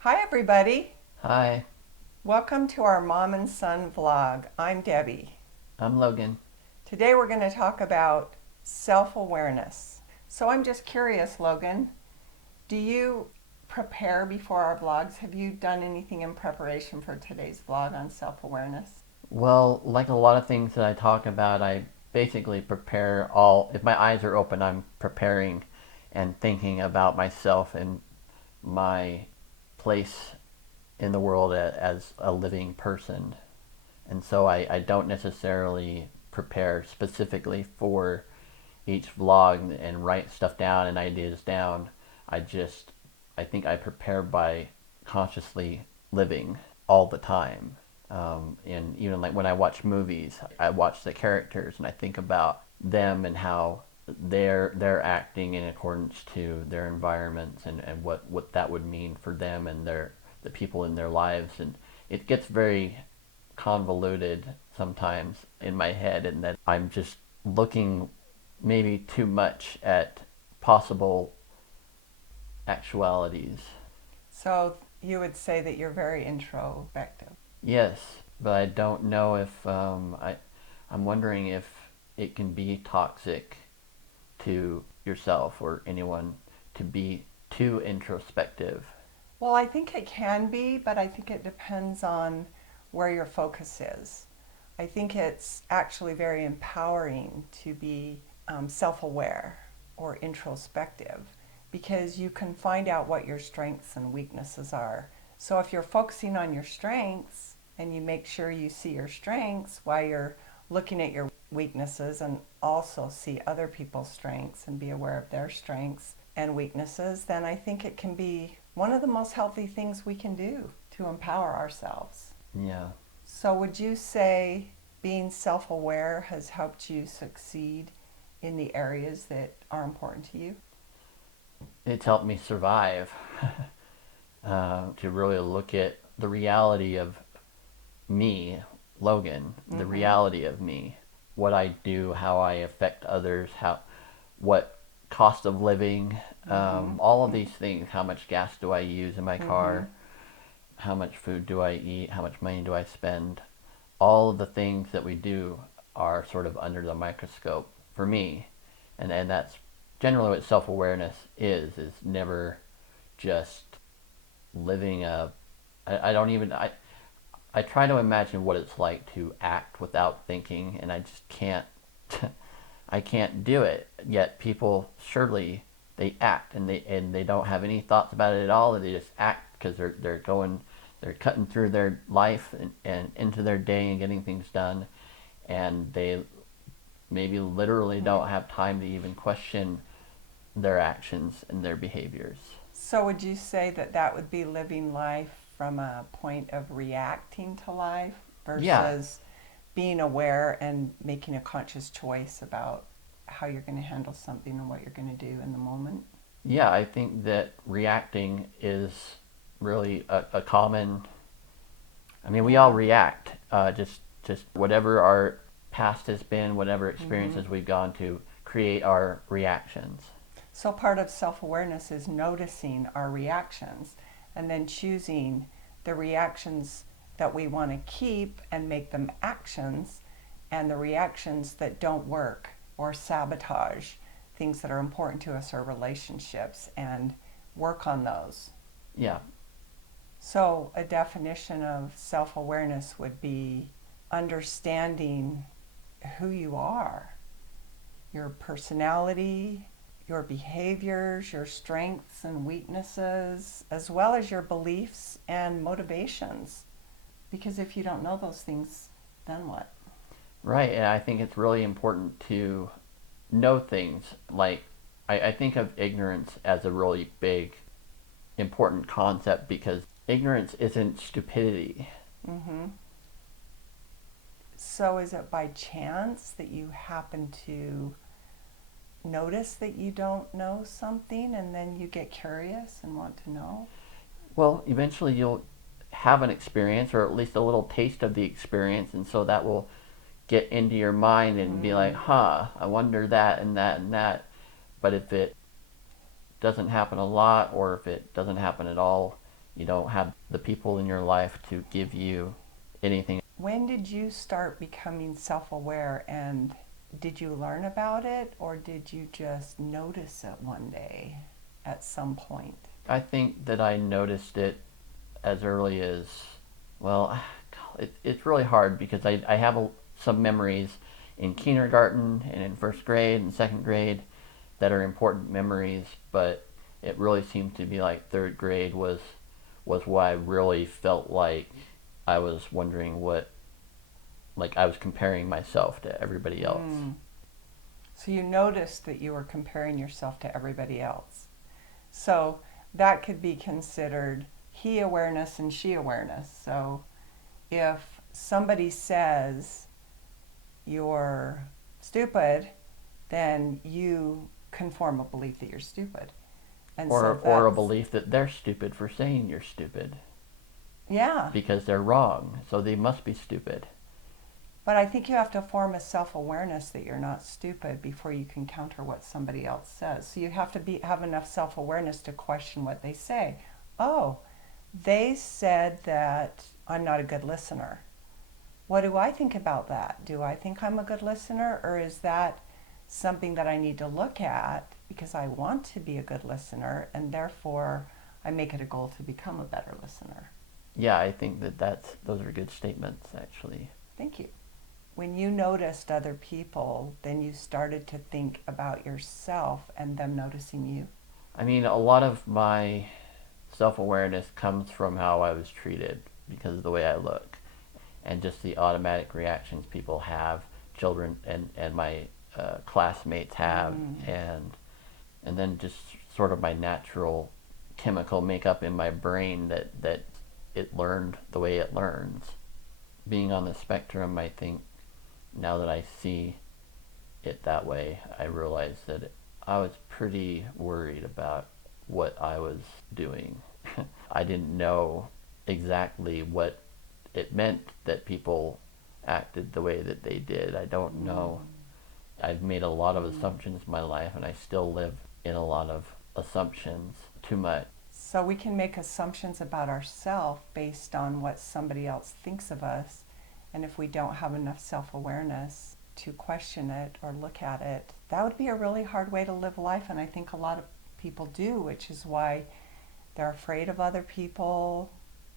Hi, everybody. Hi, Welcome to our Mom and Son vlog. I'm Debbie. I'm Logan. Today we're going to talk about self awareness. So I'm just curious, Logan, do you prepare before our vlogs? Have you done anything in preparation for today's vlog on self awareness? Well, like a lot of things that I talk about, I basically prepare all, if my eyes are open, I'm preparing and thinking about myself and my place in the world as a living person. And so I don't necessarily prepare specifically for each vlog and write stuff down and ideas down. I think I prepare by consciously living all the time. And even like when I watch movies, I watch the characters and I think about them and how they're acting in accordance to their environments and what that would mean for them and the people in their lives. And it gets very convoluted sometimes in my head, and that I'm just looking maybe too much at possible actualities. So you would say that you're very introspective. Yes, but I don't know if I'm wondering if it can be toxic to yourself or anyone to be too introspective. Well, I think it can be, but I think it depends on where your focus is. I think it's actually very empowering to be self aware or introspective because you can find out what your strengths and weaknesses are. So if you're focusing on your strengths and you make sure you see your strengths while you're looking at your weaknesses and also see other people's strengths and be aware of their strengths and weaknesses, then I think it can be one of the most healthy things we can do to empower ourselves. Yeah, So, would you say being self aware has helped you succeed in the areas that are important to you? it's helped me survive. To really look at the reality of me, Logan, the Mm-hmm. reality of me, what I do, how I affect others, what cost of living, Mm-hmm. all of these things. How much gas do I use in my Mm-hmm. car? How much food do I eat? How much money do I spend? All of the things that we do are sort of under the microscope for me, and that's generally what self awareness is never just living a. I don't even I try to imagine what it's like to act without thinking, and I just can't. I can't do it. Yet people surely they act and they don't have any thoughts about it at all. They just act because they're cutting through their life and into their day and getting things done, and they maybe literally don't have time to even question their actions and their behaviors. So, would you say that that would be living life from a point of reacting to life Yeah, versus being aware and making a conscious choice about how you're going to handle something and what you're going to do in the moment? yeah, I think that reacting is really a common. I mean, we all Yeah. react. Just whatever our past has been, whatever Mm-hmm. experiences we've gone to, create our reactions. So, part of self awareness is noticing our reactions and then choosing the reactions that we want to keep and make them actions, and the reactions that don't work or sabotage things that are important to us or relationships and work on those. Yeah, So, a definition of self awareness would be understanding who you are, your personality, your behaviors, your strengths and weaknesses, as well as your beliefs and motivations. Because if you don't know those things, then what? right. And I think it's really important to know things. Like, I think of ignorance as a really big, important concept because ignorance isn't stupidity. Mm-hmm. So, is it by chance that you happen to notice that you don't know something and then you get curious and want to know? Well, eventually you'll have an experience or at least a little taste of the experience, and so that will get into your mind and be like, Mm, huh, I wonder that and that and that. But if it doesn't happen a lot or if it doesn't happen at all, You don't have the people in your life to give you anything. When did you start becoming self-aware, and did you learn about it, or did you just notice it one day at some point? I think that I noticed it as early as, well, it's really hard because I have some memories in kindergarten and in first grade and second grade that are important memories, but it really seemed to be like third grade was why I really felt like I was wondering what, like I was comparing myself to everybody else. So you noticed that you were comparing yourself to everybody else. So that could be considered he awareness and she awareness. So if somebody says you're stupid, then you conform a belief that you're stupid. And so Or a that's, belief that they're stupid for saying you're stupid yeah. because they're wrong, so they must be stupid. But I think you have to form a self-awareness that you're not stupid before you can counter what somebody else says. So you have to have enough self-awareness to question what they say. Oh, they said that I'm not a good listener. What do I think about that? Do I think I'm a good listener, or is that something that I need to look at because I want to be a good listener, and therefore I make it a goal to become a better listener? Yeah, I think those are good statements actually. Thank you. When you noticed other people, then you started to think about yourself and them noticing you. I mean, a lot of my self-awareness comes from how I was treated because of the way I look and just the automatic reactions people have, children and my classmates have, and then just sort of my natural chemical makeup in my brain that it learned the way it learns. Being on the spectrum, I think now that I see it that way, I realize that I was pretty worried about what I was doing. I didn't know exactly what it meant that people acted the way that they did. I don't know. I've made a lot of assumptions in my life, and I still live in a lot of assumptions too much. So we can make assumptions about ourselves based on what somebody else thinks of us. And if we don't have enough self-awareness to question it or look at it, that would be a really hard way to live life. And I think a lot of people do, which is why they're afraid of other people.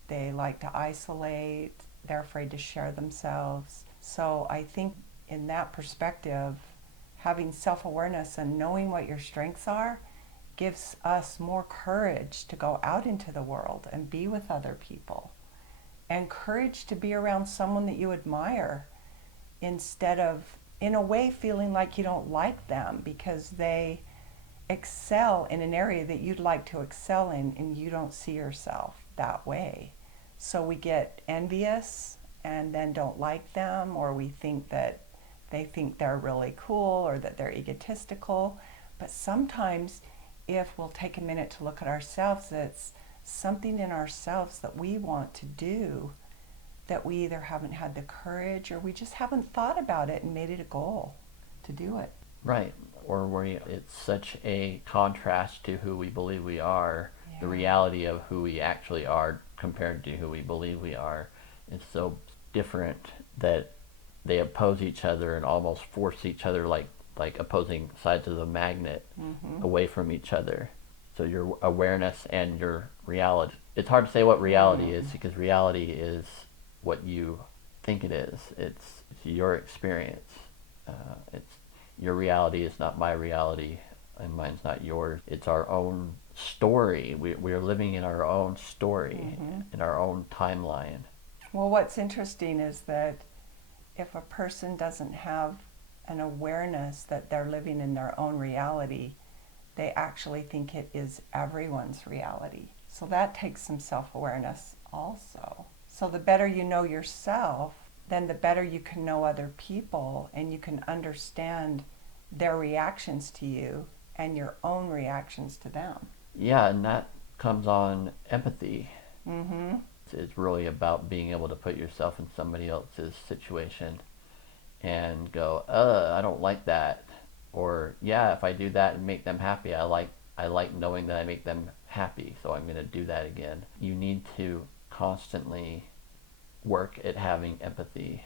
They like to isolate. They're afraid to share themselves. So I think in that perspective, having self-awareness and knowing what your strengths are gives us more courage to go out into the world and be with other people, and courage to be around someone that you admire instead of, in a way, feeling like you don't like them because they excel in an area that you'd like to excel in and you don't see yourself that way. So we get envious and then don't like them, or we think that they think they're really cool or that they're egotistical. But sometimes if we'll take a minute to look at ourselves, it's something in ourselves that we want to do that we either haven't had the courage or we just haven't thought about it and made it a goal to do it. Right. Or where it's such a contrast to who we believe we are, Yeah. the reality of who we actually are compared to who we believe we are is so different that they oppose each other and almost force each other like opposing sides of the magnet away from each other. So your awareness and your reality. It's hard to say what reality is because reality is what you think it is. It's your experience. It's your reality is not my reality, and mine's not yours. It's our own story. We are living in our own story, in our own timeline. Well, what's interesting is that if a person doesn't have an awareness that they're living in their own reality, they actually think it is everyone's reality. So that takes some self-awareness also. So the better you know yourself, then the better you can know other people and you can understand their reactions to you and your own reactions to them. Yeah, and that comes on empathy. Mm-hmm. It's really about being able to put yourself in somebody else's situation and go, I don't like that. Or, yeah, if I do that and make them happy, I like knowing that I make them happy, so I'm going to do that again. You need to constantly work at having empathy.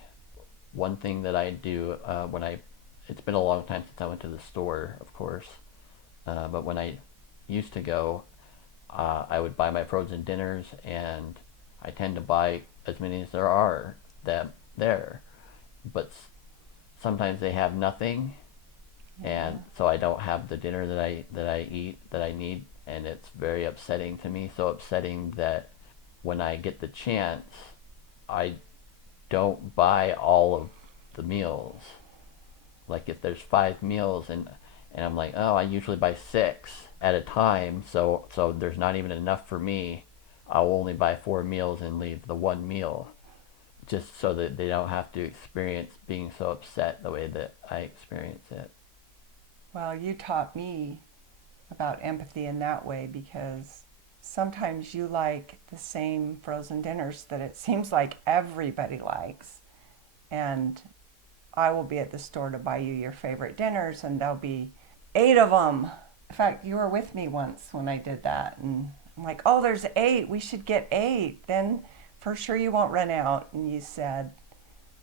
One thing that I do it's been a long time since I went to the store, of course, but when I used to go, I would buy my frozen dinners, and I tend to buy as many as there are them there. But sometimes they have nothing, and so I don't have the dinner that I need, and it's very upsetting to me. So upsetting that when I get the chance, I don't buy all of the meals. Like if there's 5 meals, and I'm like, oh, I usually buy 6 at a time, so there's not even enough for me. I'll only buy 4 meals and leave the one meal, just so that they don't have to experience being so upset the way that I experience it. Well, you taught me about empathy in that way, because sometimes you like the same frozen dinners that it seems like everybody likes. And I will be at the store to buy you your favorite dinners, and there'll be 8 of them. In fact, you were with me once when I did that, and I'm like, oh, there's 8. We should get 8. Then for sure you won't run out. And you said,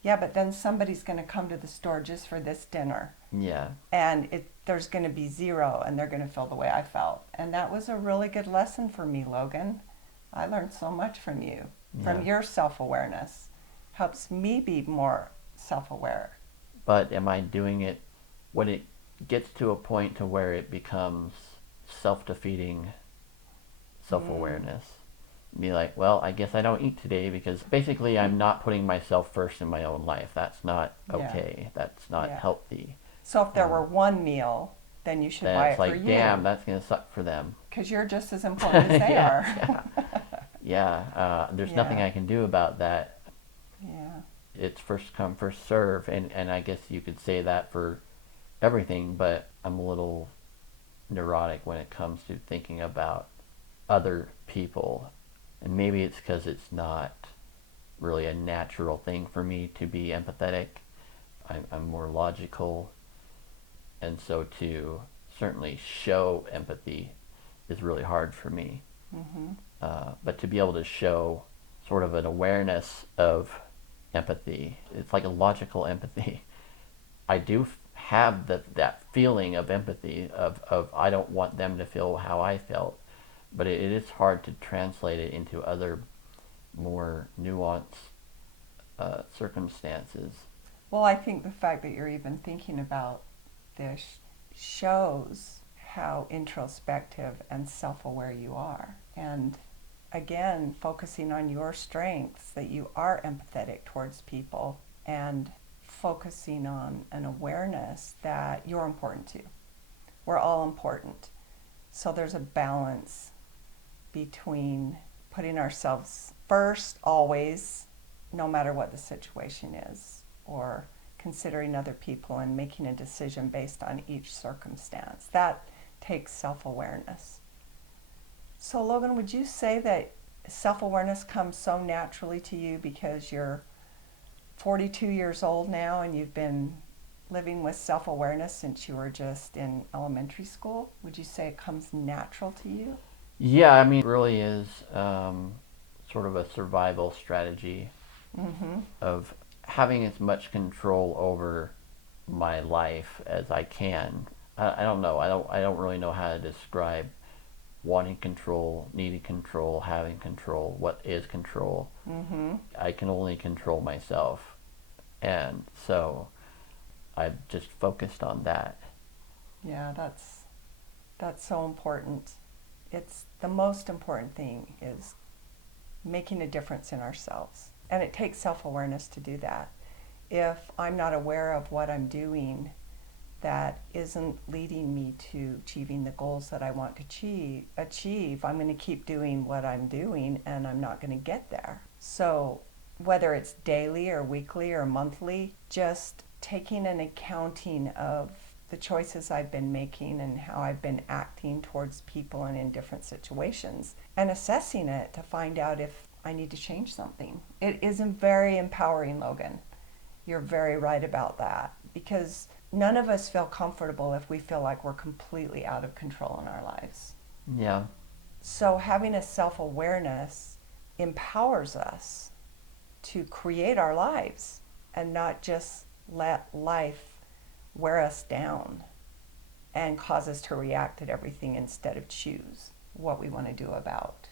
yeah, but then somebody's going to come to the store just for this dinner. Yeah. And there's going to be 0, and they're going to feel the way I felt. And that was a really good lesson for me, Logan. I learned so much from you, from your self-awareness. Helps me be more self-aware. But am I doing it when it gets to a point to where it becomes self-defeating self-awareness? Be like, well, I guess I don't eat today because basically I'm not putting myself first in my own life. That's not okay. That's not healthy. So if there were one meal, then you should buy it for you. It's like, damn, that's going to suck for them. Because you're just as important as they are. There's nothing I can do about that. Yeah. It's first come, first serve, and I guess you could say that for everything, but I'm a little neurotic when it comes to thinking about other people. And maybe it's because it's not really a natural thing for me to be empathetic. I'm more logical. And so to certainly show empathy is really hard for me. But to be able to show sort of an awareness of empathy, it's like a logical empathy. I do have that feeling of empathy, of I don't want them to feel how I felt. But it is hard to translate it into other more nuanced circumstances. Well, I think the fact that you're even thinking about this shows how introspective and self-aware you are. And again, focusing on your strengths, that you are empathetic towards people, and focusing on an awareness that you're important too. We're all important. So there's a balance between putting ourselves first always, no matter what the situation is, or considering other people and making a decision based on each circumstance. That takes self-awareness. So Logan, would you say that self-awareness comes so naturally to you because you're 42 years old now and you've been living with self-awareness since you were just in elementary school? Would you say it comes natural to you? Yeah, I mean, it really is sort of a survival strategy of having as much control over my life as I can. I don't know. I don't really know how to describe wanting control, needing control, having control. What is control? I can only control myself, and so I've just focused on that. Yeah, that's so important. It's the most important thing is making a difference in ourselves. And it takes self-awareness to do that. If I'm not aware of what I'm doing that isn't leading me to achieving the goals that I want to achieve, I'm going to keep doing what I'm doing and I'm not going to get there. So whether it's daily or weekly or monthly, just taking an accounting of the choices I've been making and how I've been acting towards people and in different situations, and assessing it to find out if I need to change something. It is very empowering, Logan. You're very right about that, because none of us feel comfortable if we feel like we're completely out of control in our lives. Yeah. So having a self-awareness empowers us to create our lives and not just let life wear us down and cause us to react at everything instead of choose what we want to do about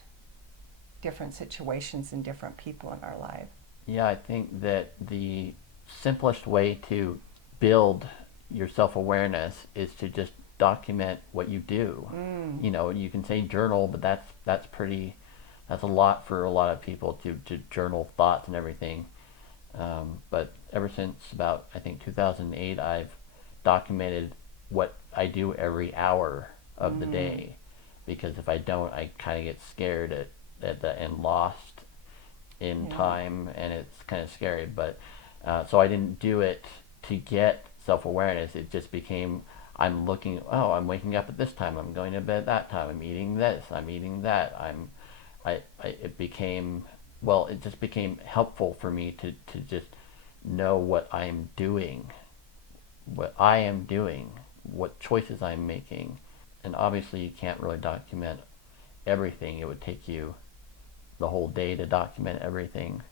different situations and different people in our life. Yeah, I think that the simplest way to build your self awareness is to just document what you do. You know, you can say journal, but that's a lot for a lot of people to journal thoughts and everything. But ever since about I think 2008, I've documented what I do every hour of the day, because if I don't, I kind of get scared at the and lost in Yeah. time, and it's kind of scary. But so I didn't do it to get self awareness. It just became I'm looking. Oh, I'm waking up at this time. I'm going to bed at that time. I'm eating this. I'm eating that. It became well. It just became helpful for me to just know what I am doing, what choices I'm making, and obviously you can't really document everything. It would take you the whole day to document everything,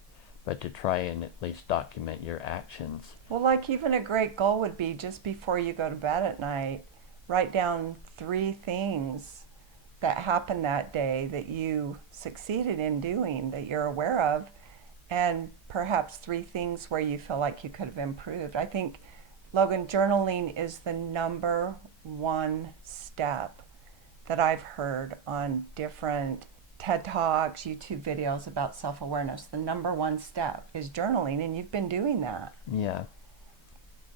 but to try and at least document your actions. Well, like even a great goal would be just before you go to bed at night, write down 3 things that happened that day that you succeeded in doing that you're aware of, and perhaps 3 things where you feel like you could have improved. I think, Logan, journaling is the number one step that I've heard on different TED Talks, YouTube videos about self-awareness. The number one step is journaling, and you've been doing that. Yeah.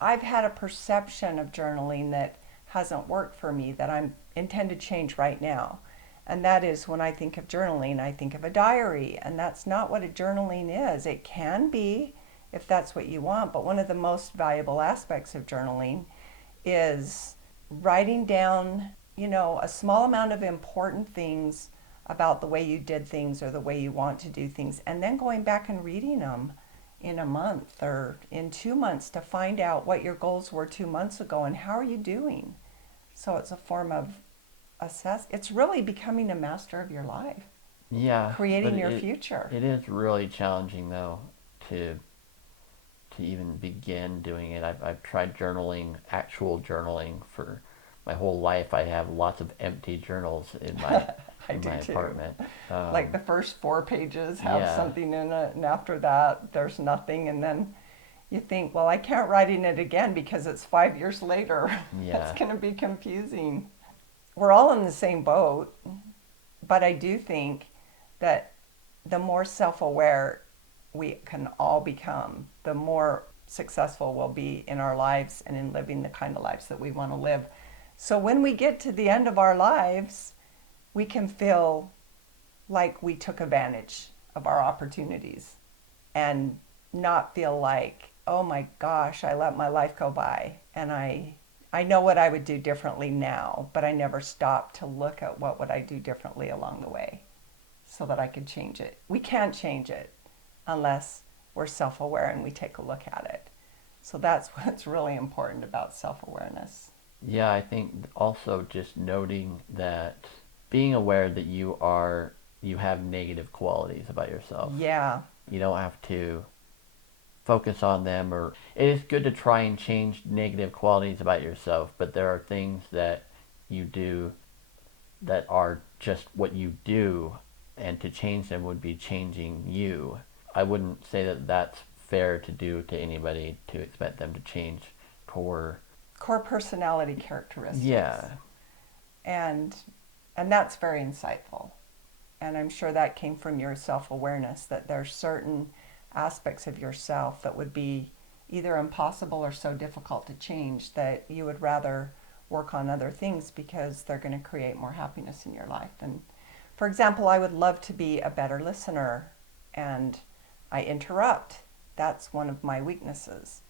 I've had a perception of journaling that hasn't worked for me that I'm intend to change right now. And that is, when I think of journaling, I think of a diary, and that's not what a journaling is. It can be if that's what you want, but one of the most valuable aspects of journaling is writing down, a small amount of important things about the way you did things or the way you want to do things, and then going back and reading them in a month or in 2 months to find out what your goals were 2 months ago and how are you doing. So it's a form of it's really becoming a master of your life, Yeah, but creating your future. it is really challenging though to even begin doing it. I've tried journaling, actual journaling, for my whole life. I have lots of empty journals in my I in do my too. apartment. Like the first 4 pages have Yeah, something in it, and after that, there's nothing. And then you think, well, I can't write in it again because it's 5 years later. That's yeah, going to be confusing. We're all in the same boat, but I do think that the more self aware we can all become, the more successful we'll be in our lives and in living the kind of lives that we want to live. So when we get to the end of our lives, we can feel like we took advantage of our opportunities and not feel like, oh my gosh, I let my life go by, and I know what I would do differently now, but I never stopped to look at what would I do differently along the way so that I could change it. We can't change it unless we're self-aware and we take a look at it. So that's what's really important about self-awareness. yeah. I think also just noting that, being aware that you have negative qualities about yourself. Yeah. You don't have to focus on them, or it is good to try and change negative qualities about yourself, but there are things that you do that are just what you do, and to change them would be changing you. I wouldn't say that that's fair to do to anybody, to expect them to change core. Core personality characteristics. Yeah, And and that's very insightful. And I'm sure that came from your self-awareness, that there's certain aspects of yourself that would be either impossible or so difficult to change that you would rather work on other things because they're going to create more happiness in your life. And for example, I would love to be a better listener, and I interrupt. That's one of my weaknesses.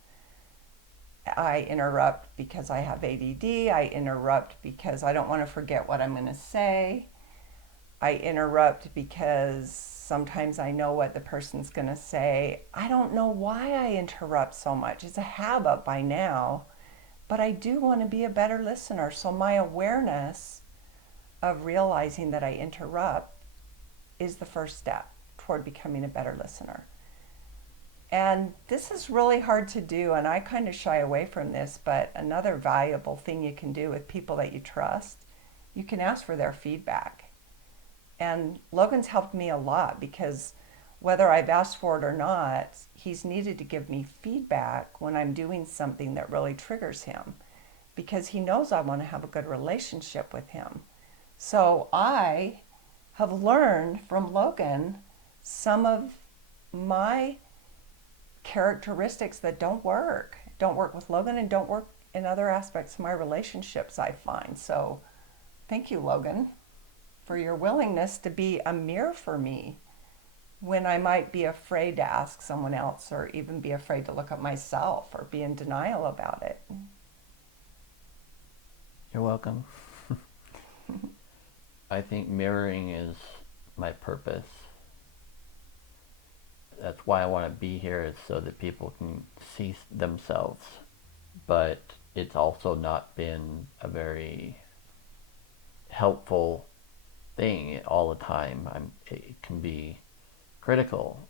I interrupt because I have ADD. I interrupt because I don't want to forget what I'm going to say. I interrupt because sometimes I know what the person's going to say. I don't know why I interrupt so much. It's a habit by now, but I do want to be a better listener. So my awareness of realizing that I interrupt is the first step toward becoming a better listener. And this is really hard to do, and I kind of shy away from this, but another valuable thing you can do with people that you trust, you can ask for their feedback. And Logan's helped me a lot because whether I've asked for it or not, he's needed to give me feedback when I'm doing something that really triggers him because he knows I want to have a good relationship with him. So I have learned from Logan some of my characteristics that don't work with Logan and don't work in other aspects of my relationships, I find. So thank you, Logan, for your willingness to be a mirror for me when I might be afraid to ask someone else or even be afraid to look at myself or be in denial about it. You're welcome. I think mirroring is my purpose. That's why I want to be here, is so that people can see themselves. But it's also not been a very helpful thing all the time. It can be critical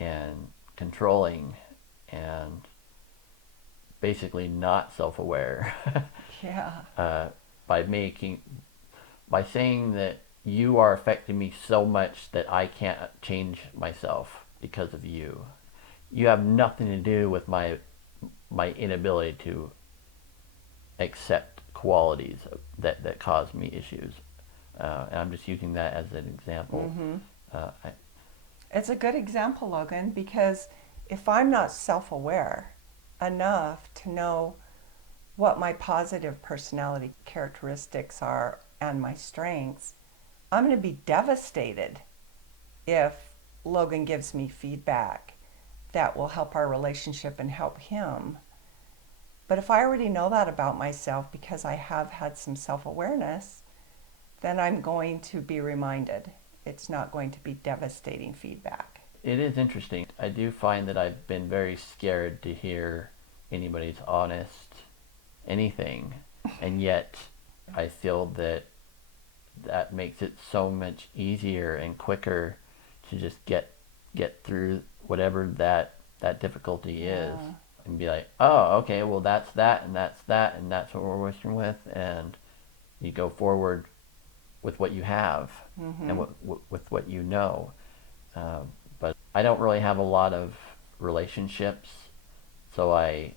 and controlling and basically not self-aware. Yeah. By saying that you are affecting me so much that I can't change myself because of you. You have nothing to do with my inability to accept qualities that cause me issues. And I'm just using that as an example. It's a good example, Logan, because if I'm not self-aware enough to know what my positive personality characteristics are and my strengths, I'm going to be devastated if Logan gives me feedback that will help our relationship and help him. But if I already know that about myself because I have had some self-awareness, then I'm going to be reminded it's not going to be devastating feedback. It is interesting. I do find that I've been very scared to hear anybody's honest anything, and yet I feel that makes it so much easier and quicker to just get through whatever that difficulty is, and be like, oh, okay, well that's that and that's that and that's what we're working with, and you go forward with what you have and with what you know. But I don't really have a lot of relationships, so I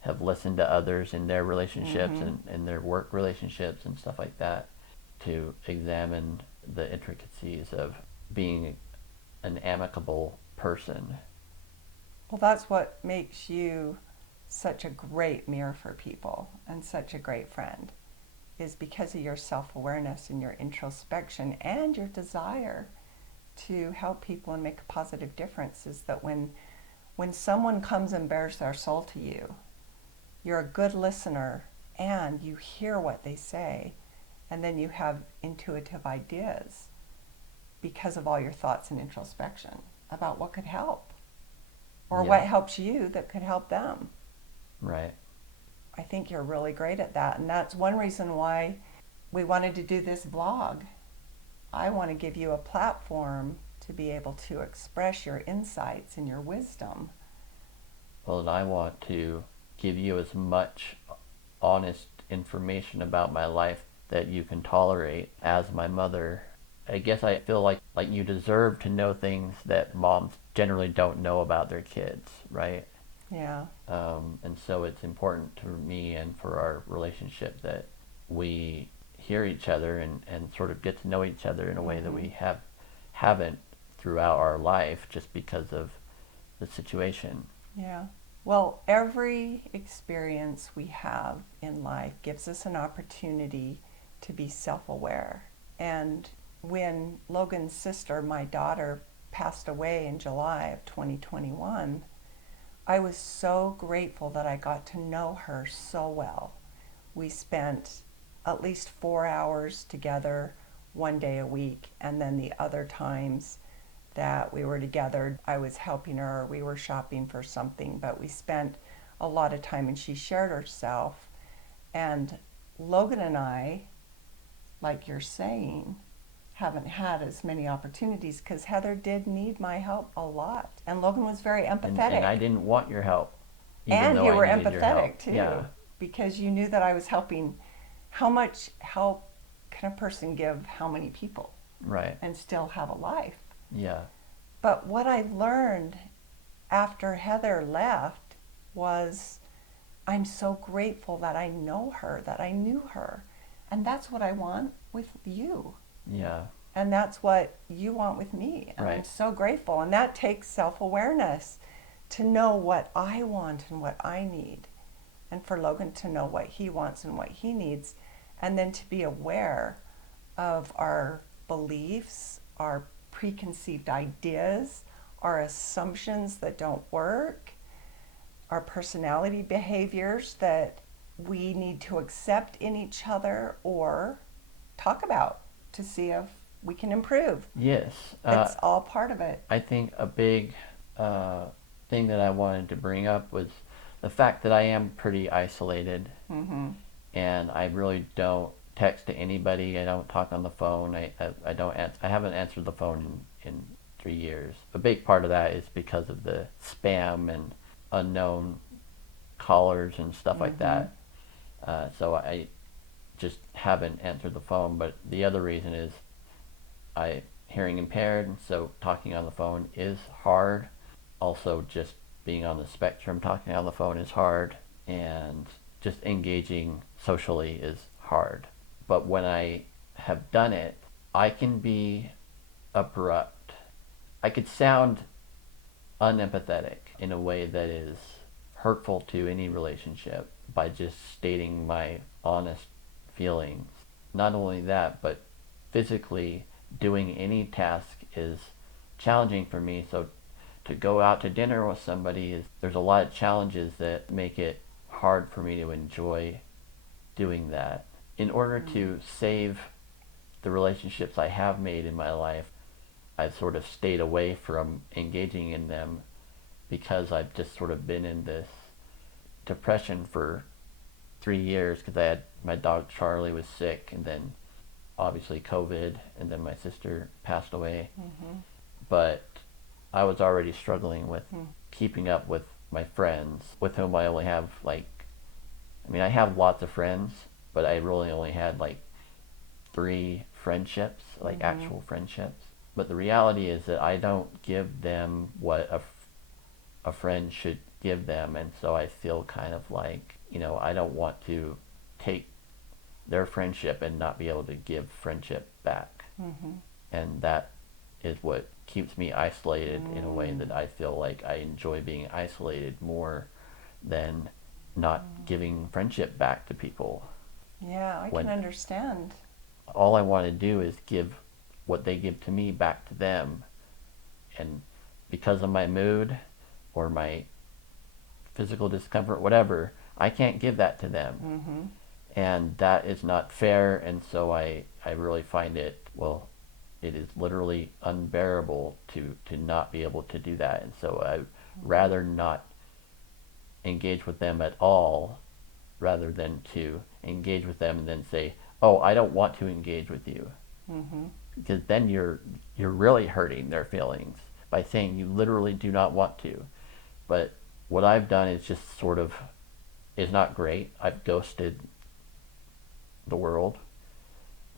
have listened to others in their relationships and their work relationships and stuff like that to examine the intricacies of being an amicable person. Well, that's what makes you such a great mirror for people and such a great friend, is because of your self-awareness and your introspection and your desire to help people and make a positive difference. Is that when someone comes and bears their soul to you, you're a good listener and you hear what they say, and then you have intuitive ideas because of all your thoughts and introspection about what could help or what helps you that could help them. Right. I think you're really great at that, and that's one reason why we wanted to do this vlog. I want to give you a platform to be able to express your insights and your wisdom. Well, and I want to give you as much honest information about my life that you can tolerate as my mother. I guess I feel like you deserve to know things that moms generally don't know about their kids, right? Yeah. And so it's important to me and for our relationship that we hear each other and sort of get to know each other in a way that we haven't throughout our life just because of the situation. Yeah. Well, every experience we have in life gives us an opportunity to be self-aware. And when Logan's sister, my daughter, passed away in July of 2021, I was so grateful that I got to know her so well. We spent at least 4 hours together one day a week, and then the other times that we were together, I was helping her, we were shopping for something, but we spent a lot of time and she shared herself. And Logan and I like you're saying, haven't had as many opportunities because Heather did need my help a lot. And Logan was very empathetic. And I didn't want your help, even And though you I were needed your help. empathetic too, Yeah, because you knew that I was helping. How much help can a person give how many people right. and still have a life? Yeah, But what I learned after Heather left was I'm so grateful that I know her, that I knew her. And that's what I want with you. yeah, And that's what you want with me. And I'm right. so grateful. And that takes self-awareness to know what I want and what I need. And for Logan to know what he wants and what he needs. And then to be aware of our beliefs, our preconceived ideas, our assumptions that don't work, our personality behaviors that we need to accept in each other or talk about to see if we can improve. Yes. It's all part of it. I think a big thing that I wanted to bring up was the fact that I am pretty isolated, Mm-hmm. and I really don't text to anybody. I don't talk on the phone. I don't I haven't answered the phone in 3 years. A big part of that is because of the spam and unknown callers and stuff like Mm-hmm. that. So I just haven't answered the phone. But the other reason is I hearing impaired, and so talking on the phone is hard. Also, just being on the spectrum, talking on the phone is hard, and just engaging socially is hard. But when I have done it, I can be abrupt. I could sound unempathetic in a way that is hurtful to any relationship by just stating my honest feelings. Not only that, but physically doing any task is challenging for me. So to go out to dinner with somebody is there's a lot of challenges that make it hard for me to enjoy doing that. In order to save the relationships I have made in my life, I've sort of stayed away from engaging in them because I've just sort of been in this depression for 3 years because I had my dog Charlie was sick, and then obviously COVID, and then my sister passed away. Mm-hmm. But I was already struggling with Mm-hmm. keeping up with my friends, with whom I only have I have lots of friends, but I really only had 3 friendships, Mm-hmm. actual friendships. But the reality is that I don't give them what a friend should give them, and so I feel kind of I don't want to take their friendship and not be able to give friendship back. Mm-hmm. And that is what keeps me isolated in a way that I feel like I enjoy being isolated more than not giving friendship back to people. Yeah, I When can understand. all I want to do is give what they give to me back to them. And because of my mood or my physical discomfort, whatever, I can't give that to them. Mm-hmm. And that is not fair. And so I really find it, well, it is literally unbearable to not be able to do that. And so I'd rather not engage with them at all rather than to engage with them and then say, oh, I don't want to engage with you. Mm-hmm. Because then you're really hurting their feelings by saying you literally do not want to. But what I've done is just sort of is not great. I've ghosted the world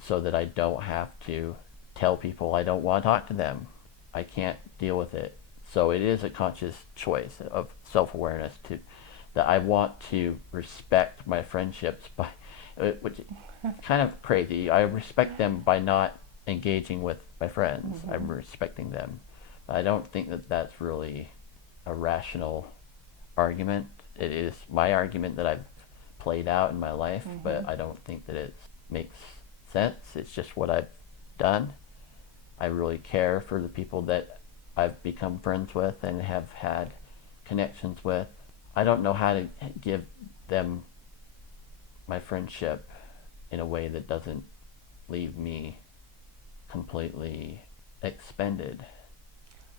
so that I don't have to tell people I don't want to talk to them. I can't deal with it. So it is a conscious choice of self-awareness to that I want to respect my friendships by, which is kind of crazy. I respect them by not engaging with my friends. Mm-hmm. I'm respecting them. I don't think that that's really a rational argument. It is my argument that I've played out in my life, Mm-hmm. but I don't think that it makes sense. It's just what I've done. I really care for the people that I've become friends with and have had connections with. I don't know how to give them my friendship in a way that doesn't leave me completely expended.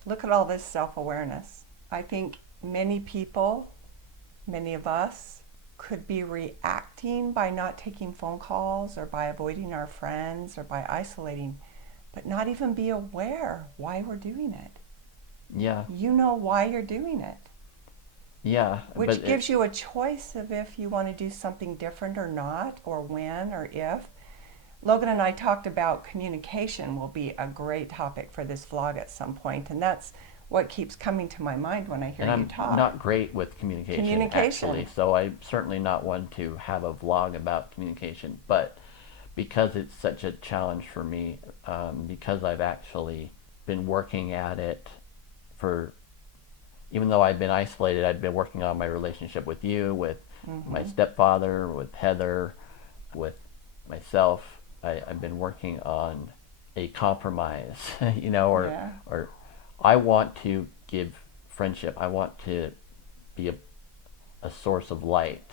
Look at all this self-awareness. I think many people, many of us, could be reacting by not taking phone calls or by avoiding our friends or by isolating, but not even be aware why we're doing it. Yeah. You know why you're doing it. Yeah. Which gives you a choice of if you want to do something different or not, or when or if. Logan and I talked about communication will be a great topic for this vlog at some point, and that's what keeps coming to my mind when I hear and you talk. I'm not great with communication, actually, so I'm certainly not one to have a vlog about communication, but because it's such a challenge for me, because I've actually been working at it for, even though I've been isolated, I've been working on my relationship with you, with my stepfather, with Heather, with myself. I've been working on a compromise, or I want to give friendship. I want to be a source of light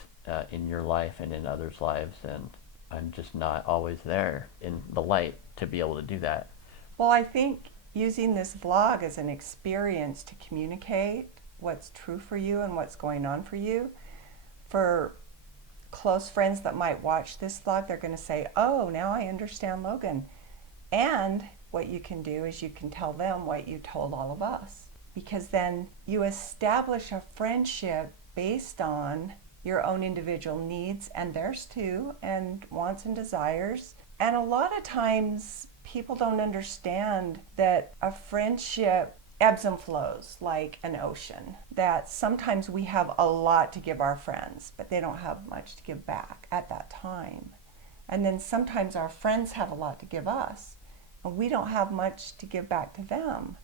in your life and in others' lives, and I'm just not always there in the light to be able to do that. Well, I think using this vlog as an experience to communicate what's true for you and what's going on for you, for close friends that might watch this vlog, they're going to say, oh, now I understand Logan. And what you can do is you can tell them what you told all of us, because then you establish a friendship based on your own individual needs and theirs too, and wants and desires. And a lot of times people don't understand that a friendship ebbs and flows like an ocean, that sometimes we have a lot to give our friends, but they don't have much to give back at that time. And then sometimes our friends have a lot to give us, and we don't have much to give back to them.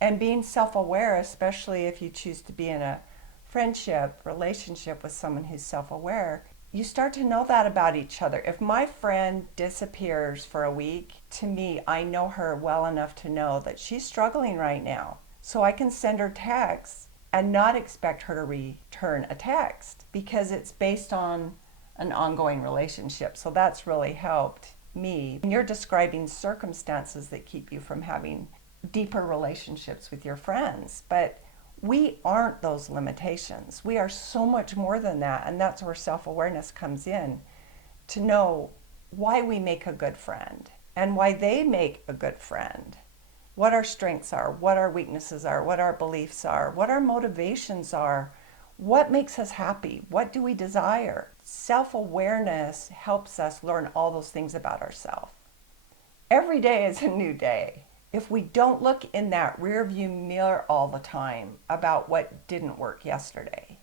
And being self-aware, especially if you choose to be in a friendship, relationship with someone who's self-aware, you start to know that about each other. If my friend disappears for a week, to me, I know her well enough to know that she's struggling right now. So I can send her texts and not expect her to return a text, because it's based on an ongoing relationship. So that's really helped me. And you're describing circumstances that keep you from having deeper relationships with your friends, but we aren't those limitations. We are so much more than that, and that's where self-awareness comes in, to know why we make a good friend and why they make a good friend, what our strengths are, what our weaknesses are, what our beliefs are, what our motivations are, what makes us happy, what do we desire. Self-awareness helps us learn all those things about ourselves. Every day is a new day. If we don't look in that rear view mirror all the time about what didn't work yesterday,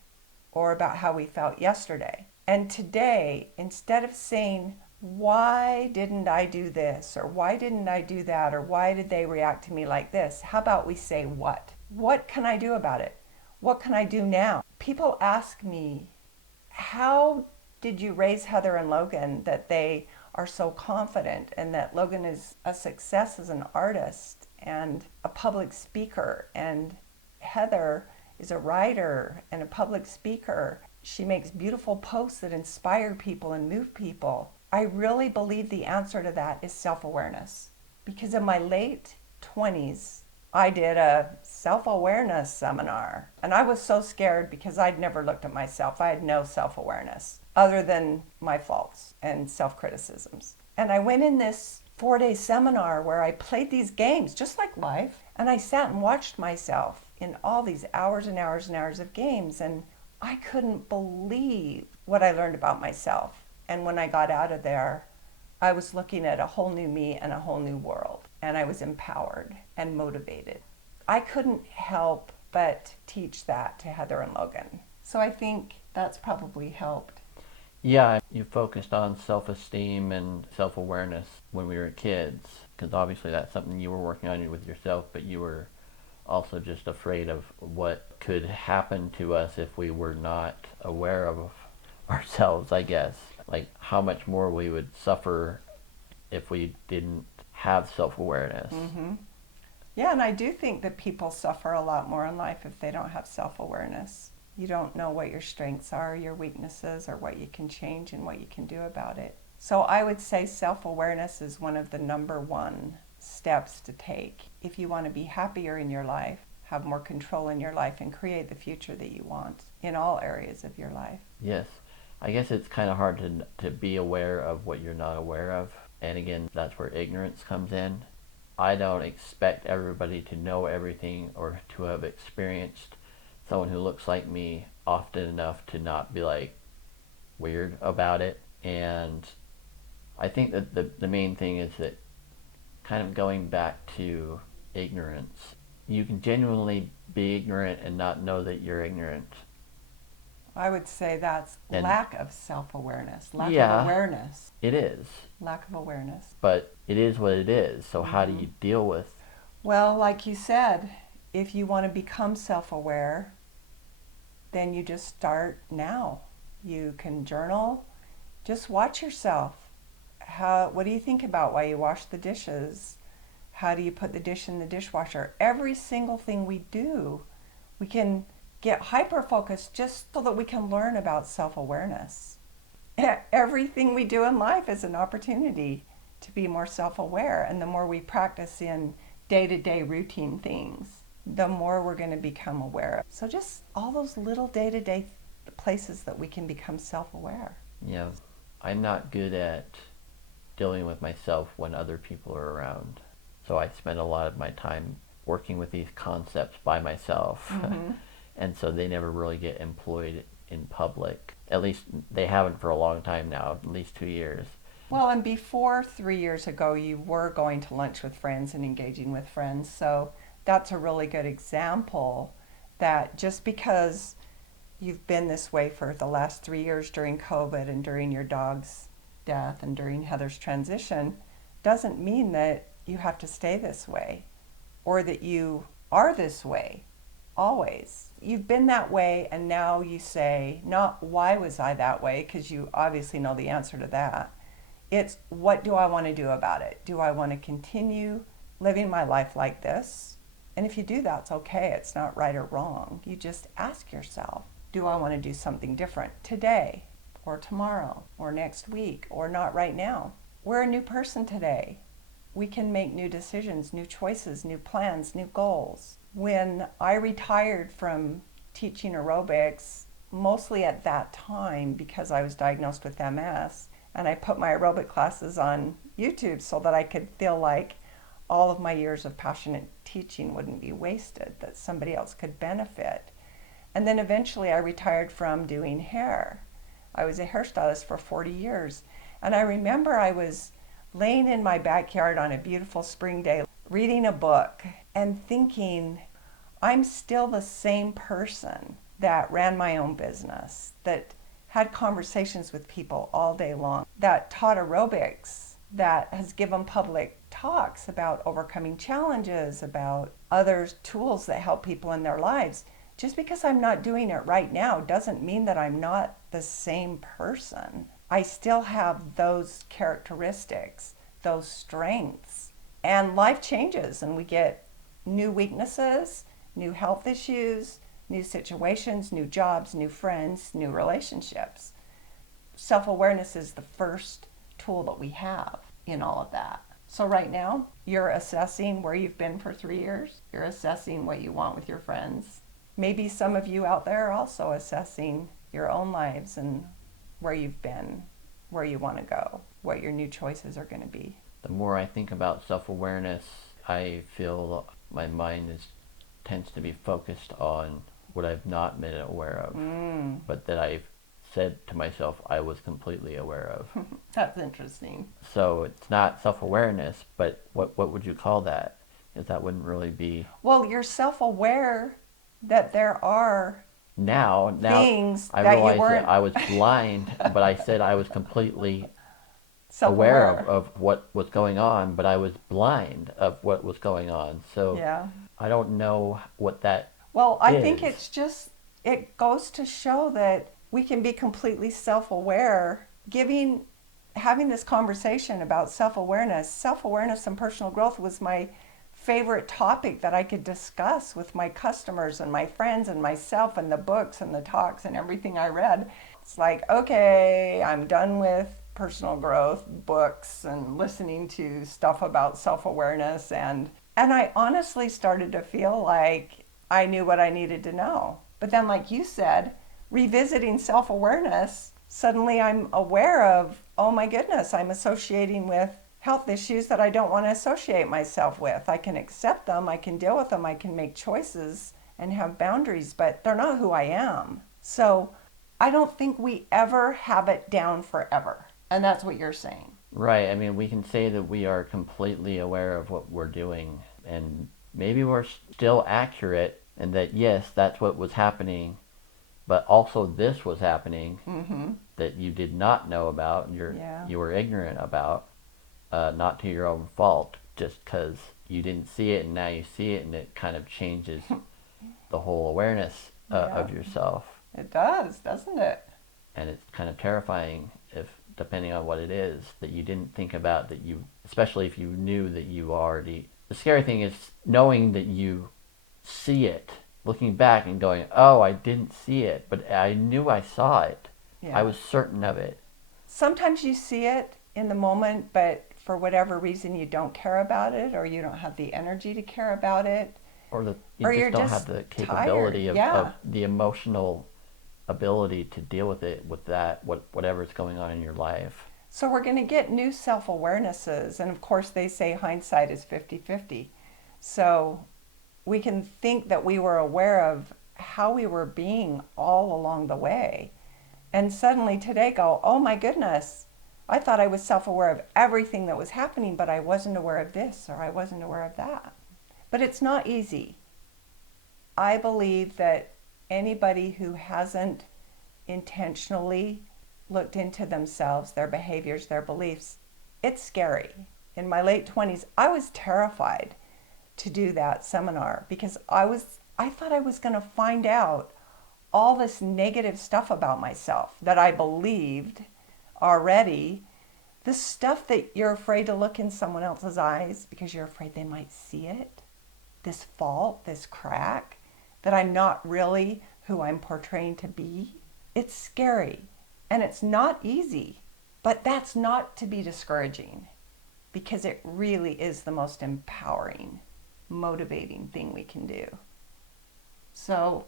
or about how we felt yesterday, and today, instead of saying, why didn't I do this, or why didn't I do that, or why did they react to me like this, how about we say what? What can I do about it? What can I do now? People ask me, how did you raise Heather and Logan that they are so confident, and that Logan is a success as an artist and a public speaker, and Heather is a writer and a public speaker. She makes beautiful posts that inspire people and move people. I really believe the answer to that is self-awareness, because in my late 20s, I did a self-awareness seminar, and I was so scared because I'd never looked at myself. I had no self-awareness other than my faults and self-criticisms. And I went in this 4-day seminar where I played these games, just like life, and I sat and watched myself in all these hours and hours and hours of games, and I couldn't believe what I learned about myself. And when I got out of there, I was looking at a whole new me and a whole new world, and I was empowered and motivated. I couldn't help but teach that to Heather and Logan. So I think that's probably helped. Yeah, you focused on self-esteem and self-awareness when we were kids, because obviously that's something you were working on with yourself, but you were also just afraid of what could happen to us if we were not aware of ourselves, I guess. Like how much more we would suffer if we didn't have self-awareness. Mm-hmm. Yeah, and I do think that people suffer a lot more in life if they don't have self-awareness. You don't know what your strengths are, your weaknesses, or what you can change and what you can do about it. So I would say self-awareness is one of the number one steps to take if you want to be happier in your life, have more control in your life, and create the future that you want in all areas of your life. Yes. I guess it's kind of hard to be aware of what you're not aware of. And again, that's where ignorance comes in. I don't expect everybody to know everything or to have experienced someone who looks like me often enough to not be like weird about it. And I think that the main thing is that kind of going back to ignorance, you can genuinely be ignorant and not know that you're ignorant. I would say that's And lack of self-awareness, lack yeah, of awareness, it is. lack of awareness. But it is what it is. So how do you deal with? Well, like you said, if you want to become self-aware, then you just start now. You can journal, just watch yourself. What do you think about while you wash the dishes? How do you put the dish in the dishwasher? Every single thing we do, we can get hyper-focused just so that we can learn about self-awareness. Everything we do in life is an opportunity to be more self-aware, and the more we practice in day-to-day routine things, the more we're going to become aware of. So just all those little day-to-day places that we can become self-aware. Yeah, I'm not good at dealing with myself when other people are around. So I spend a lot of my time working with these concepts by myself. Mm-hmm. And so they never really get employed in public. At least they haven't for a long time now, at least 2 years. Well, and before 3 years ago, you were going to lunch with friends and engaging with friends. So that's a really good example that just because you've been this way for the last 3 years during COVID and during your dog's death and during Heather's transition doesn't mean that you have to stay this way or that you are this way always. You've been that way, and now you say, not why was I that way, because you obviously know the answer to that. It's what do I want to do about it? Do I want to continue living my life like this? And if you do, that's okay. It's not right or wrong. You just ask yourself, do I want to do something different today or tomorrow or next week or not right now? We're a new person today. We can make new decisions, new choices, new plans, new goals. When I retired from teaching aerobics, mostly at that time because I was diagnosed with MS, and I put my aerobic classes on YouTube so that I could feel like all of my years of passionate teaching wouldn't be wasted, that somebody else could benefit. And then eventually I retired from doing hair. I was a hairstylist for 40 years. And I remember I was laying in my backyard on a beautiful spring day, reading a book and thinking, I'm still the same person that ran my own business, that had conversations with people all day long, that taught aerobics, that has given public talks about overcoming challenges, about other tools that help people in their lives. Just because I'm not doing it right now doesn't mean that I'm not the same person. I still have those characteristics, those strengths. And life changes and we get new weaknesses, new health issues, new situations, new jobs, new friends, new relationships. Self-awareness is the first tool that we have in all of that. So right now, you're assessing where you've been for 3 years. You're assessing what you want with your friends. Maybe some of you out there are also assessing your own lives and where you've been, where you want to go, what your new choices are going to be. The more I think about self-awareness, I feel my mind tends to be focused on what I've not been aware of, but that I've said to myself I was completely aware of. That's interesting. So it's not self-awareness, but what would you call that? Because that wouldn't really be... Well, you're self-aware that there are Now things I that realize you weren't... that I was blind, but I said I was completely aware of what was going on, but I was blind of what was going on. So yeah. I don't know what that Well, I is. think it goes to show that we can be completely self-aware. Having this conversation about self-awareness and personal growth was my favorite topic that I could discuss with my customers and my friends and myself and the books and the talks and everything I read. It's like, okay, I'm done with personal growth books and listening to stuff about self-awareness, and I honestly started to feel like I knew what I needed to know. But then, like you said, revisiting self-awareness suddenly I'm aware of, oh my goodness, I'm associating with health issues that I don't want to associate myself with. I can accept them, I can deal with them, I can make choices and have boundaries, but they're not who I am. So I don't think we ever have it down forever. And that's what you're saying. Right. I mean, we can say that we are completely aware of what we're doing, and maybe we're still accurate, and that yes, that's what was happening, but also this was happening Mm-hmm. that you did not know about, and Yeah. you were ignorant about, not to your own fault, just because you didn't see it, and now you see it, and it kind of changes the whole awareness Yeah. of yourself, It does, doesn't it? and it's kind of terrifying if depending on what it is that you didn't think about, that you, especially if you knew that you already, the scary thing is knowing that you see it, looking back and going, oh, I didn't see it, but I knew I saw it. I Yeah. was certain of it. Sometimes you see it in the moment, but for whatever reason you don't care about it, or you don't have the energy to care about it, Or that you or just you're don't have just the tired. capability of Yeah. the emotional ability to deal with it, with that, whatever's going on in your life. So we're going to get new self-awarenesses. And of course, they say hindsight is 50-50. So we can think that we were aware of how we were being all along the way. And suddenly today go, oh my goodness, I thought I was self-aware of everything that was happening, but I wasn't aware of this or I wasn't aware of that. But it's not easy. I believe that anybody who hasn't intentionally looked into themselves, their behaviors, their beliefs, it's scary. In my late 20s, I was terrified to do that seminar because I thought I was going to find out all this negative stuff about myself that I believed already. This stuff that you're afraid to look in someone else's eyes because you're afraid they might see it. This fault, this crack, that I'm not really who I'm portraying to be. It's scary and it's not easy, but that's not to be discouraging because it really is the most empowering, motivating thing we can do. So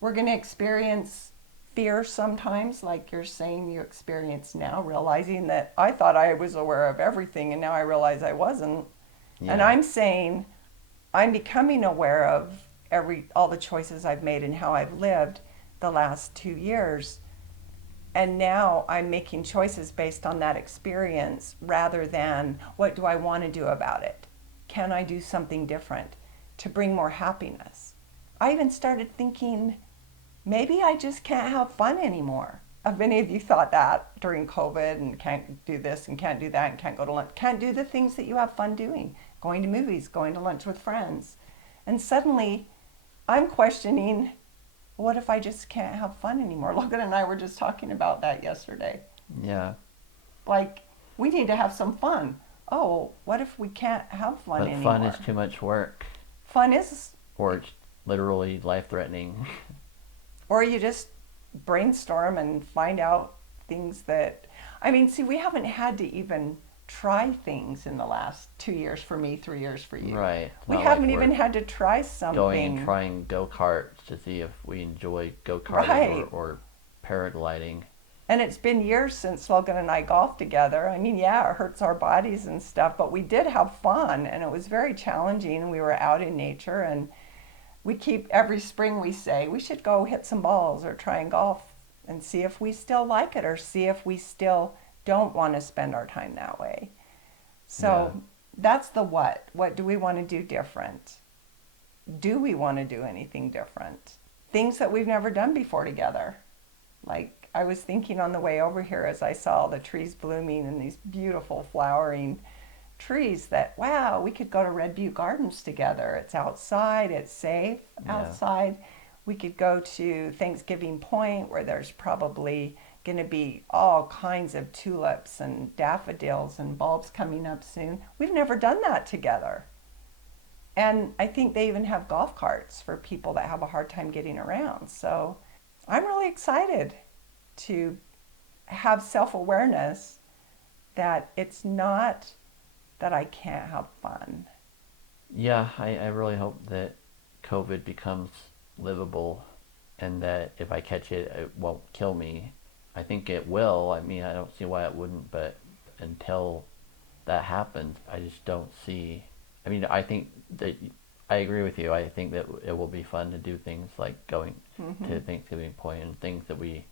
we're going to experience fear sometimes, like you're saying you experience now, realizing that I thought I was aware of everything and now I realize I wasn't. And Yeah. I'm saying I'm becoming aware of all the choices I've made and how I've lived the last 2 years. And now I'm making choices based on that experience rather than what do I want to do about it? Can I do something different to bring more happiness? I even started thinking maybe I just can't have fun anymore. Have many of you thought that during COVID and can't do this and can't do that and can't go to lunch, can't do the things that you have fun doing, going to movies, going to lunch with friends. And suddenly I'm questioning, what if I just can't have fun anymore? Logan and I were just talking about that yesterday. Yeah. Like, we need to have some fun. Oh, what if we can't have fun But anymore? fun is too much work, Fun is, or it's literally life-threatening. or you just brainstorm and find out things that, I mean, see, we haven't had to even try things in the last 2 years for me, 3 years for you. Right. It's We not haven't like even we're had to try going and something. trying go-karts to see if we enjoy go-karting Right. or paragliding. And it's been years since Logan and I golfed together. I mean, yeah, it hurts our bodies and stuff, but we did have fun and it was very challenging. We were out in nature and we keep every spring we say we should go hit some balls or try and golf and see if we still like it or see if we still don't want to spend our time that way. So Yeah. that's the what. What do we want to do different? Do we want to do anything different? Things that we've never done before together. Like I was thinking on the way over here as I saw the trees blooming and these beautiful flowering trees that, wow, we could go to Red Butte Gardens together. It's outside, it's safe Yeah. outside. We could go to Thanksgiving Point where there's probably going to be all kinds of tulips and daffodils and bulbs coming up soon. We've never done that together. And I think they even have golf carts for people that have a hard time getting around. So I'm really excited to have self awareness that it's not that I can't have fun. Yeah, I really hope that COVID becomes livable and that if I catch it, it won't kill me. I think it will. I mean, I don't see why it wouldn't, but until that happens, I just don't see. I mean, I think that I agree with you. I think that it will be fun to do things like going to Thanksgiving point and things that we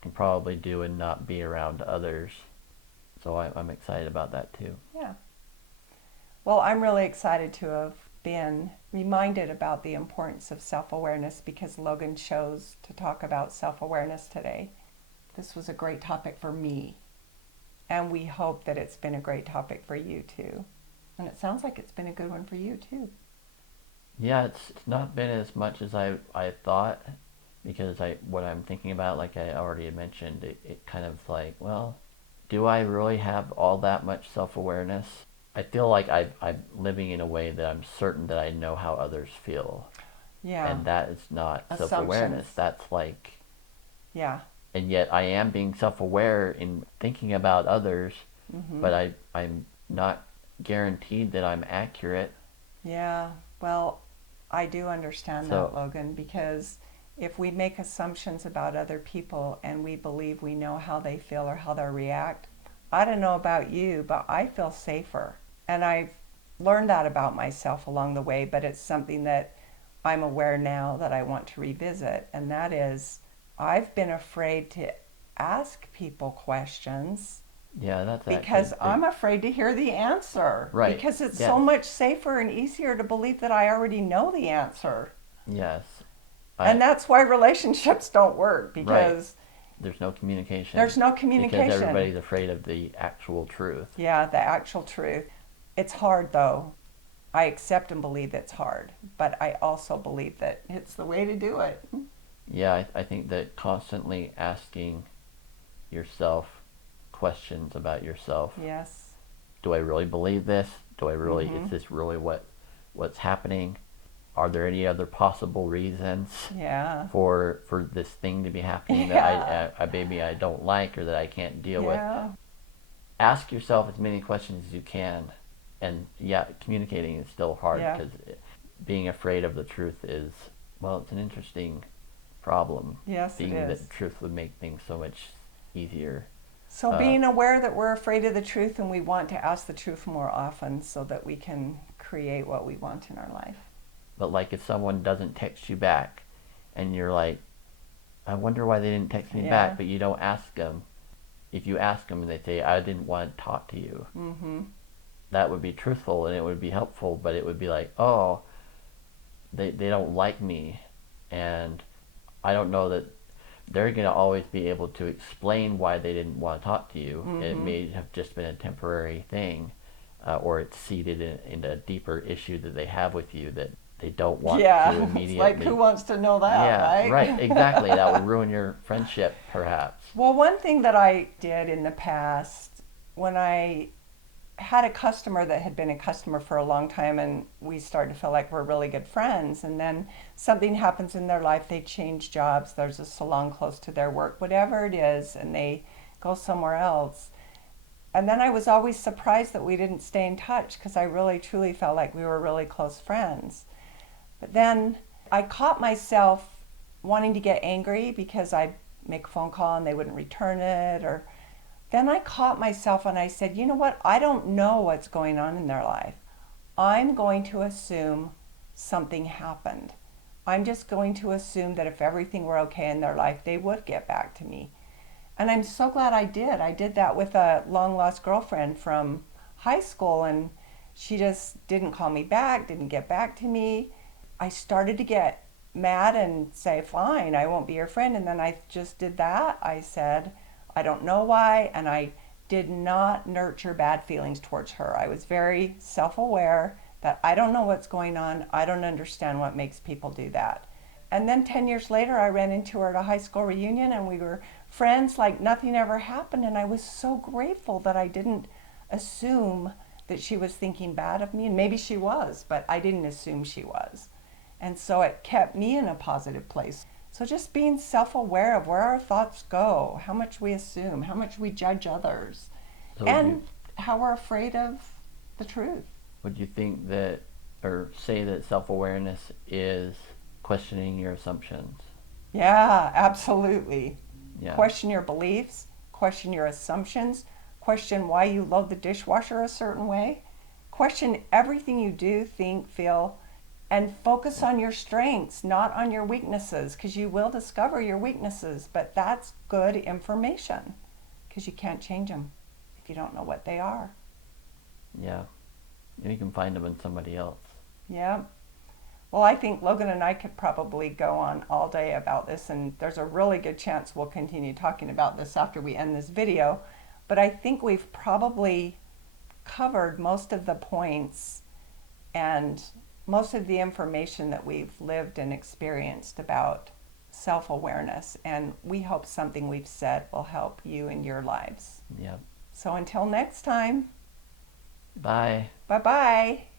can probably do and not be around others. So I'm excited about that too. Yeah. Well, I'm really excited to have been reminded about the importance of self-awareness because Logan chose to talk about self-awareness today. This was a great topic for me, and we hope that it's been a great topic for you too. And it sounds like it's been a good one for you too. Yeah, it's not been as much as I thought because what I'm thinking about, like I already had mentioned, it kind of like, well, do I really have all that much self-awareness? I feel like I'm living in a way that I'm certain that I know how others feel. Yeah. And that is not Assumptions. self-awareness. That's like, Yeah. and yet I am being self-aware in thinking about others, but I'm not guaranteed that I'm accurate. Yeah. Well, I do understand that, Logan, because if we make assumptions about other people and we believe we know how they feel or how they react, I don't know about you, but I feel safer. And I've learned that about myself along the way, but it's something that I'm aware now that I want to revisit. And that is, I've been afraid to ask people questions. Yeah, that's because actually I'm afraid to hear the answer. Right. Because it's Yes. so much safer and easier to believe that I already know the answer. Yes. And that's why relationships don't work, because there's no communication. there's no communication. Because everybody's afraid of the actual truth. Yeah, the actual truth. It's hard though. I accept and believe it's hard, but I also believe that it's the way to do it. Yeah, I think that constantly asking yourself questions about yourself. Yes. Do I really believe this? Do I really, is this really what's happening? Are there any other possible reasons Yeah. for this thing to be happening that I maybe I don't like or that I can't deal with? Ask yourself as many questions as you can. And yeah, communicating is still hard because being afraid of the truth is, well, it's an interesting problem. Yes, being it is. that truth would make things so much easier. So being aware that we're afraid of the truth and we want to ask the truth more often so that we can create what we want in our life. But like if someone doesn't text you back and you're like, I wonder why they didn't text me back, but you don't ask them. If you ask them and they say, I didn't want to talk to you, that would be truthful and it would be helpful, but it would be like, oh, they don't like me, and I don't know that they're going to always be able to explain why they didn't want to talk to you. It may have just been a temporary thing, or it's seeded in a deeper issue that they have with you that they don't want to immediately. It's like, who wants to know that, right? Right, exactly. That would ruin your friendship, perhaps. Well, one thing that I did in the past, when I had a customer that had been a customer for a long time and we started to feel like we're really good friends, and then something happens in their life, they change jobs, there's a salon close to their work, whatever it is, and they go somewhere else. And then I was always surprised that we didn't stay in touch because I really truly felt like we were really close friends. But then I caught myself wanting to get angry because I'd make a phone call and they wouldn't return it, or then I caught myself and I said, you know what? I don't know what's going on in their life. I'm going to assume something happened. I'm just going to assume that if everything were okay in their life, they would get back to me. And I'm so glad I did. I did that with a long-lost girlfriend from high school, and she just didn't call me back, didn't get back to me. I started to get mad and say, fine, I won't be your friend. And then I just did that. I said, I don't know why, and I did not nurture bad feelings towards her. I was very self-aware that I don't know what's going on. I don't understand what makes people do that. And then 10 years later, I ran into her at a high school reunion, and we were friends like nothing ever happened. And I was so grateful that I didn't assume that she was thinking bad of me. And maybe she was, but I didn't assume she was. And so it kept me in a positive place. So just being self-aware of where our thoughts go, how much we assume, how much we judge others, and how we're afraid of the truth. Would you think that, or say that self-awareness is questioning your assumptions? Yeah, absolutely. Yeah. Question your beliefs, question your assumptions, question why you load the dishwasher a certain way, question everything you do, think, feel, and focus on your strengths, not on your weaknesses, because you will discover your weaknesses, but that's good information because you can't change them if you don't know what they are. Yeah. You can find them in somebody else. Yeah. Well, I think Logan and I could probably go on all day about this, and there's a really good chance we'll continue talking about this after we end this video. But I think we've probably covered most of the points and most of the information that we've lived and experienced about self-awareness, and we hope something we've said will help you in your lives. Yeah. So until next time, Bye. bye-bye.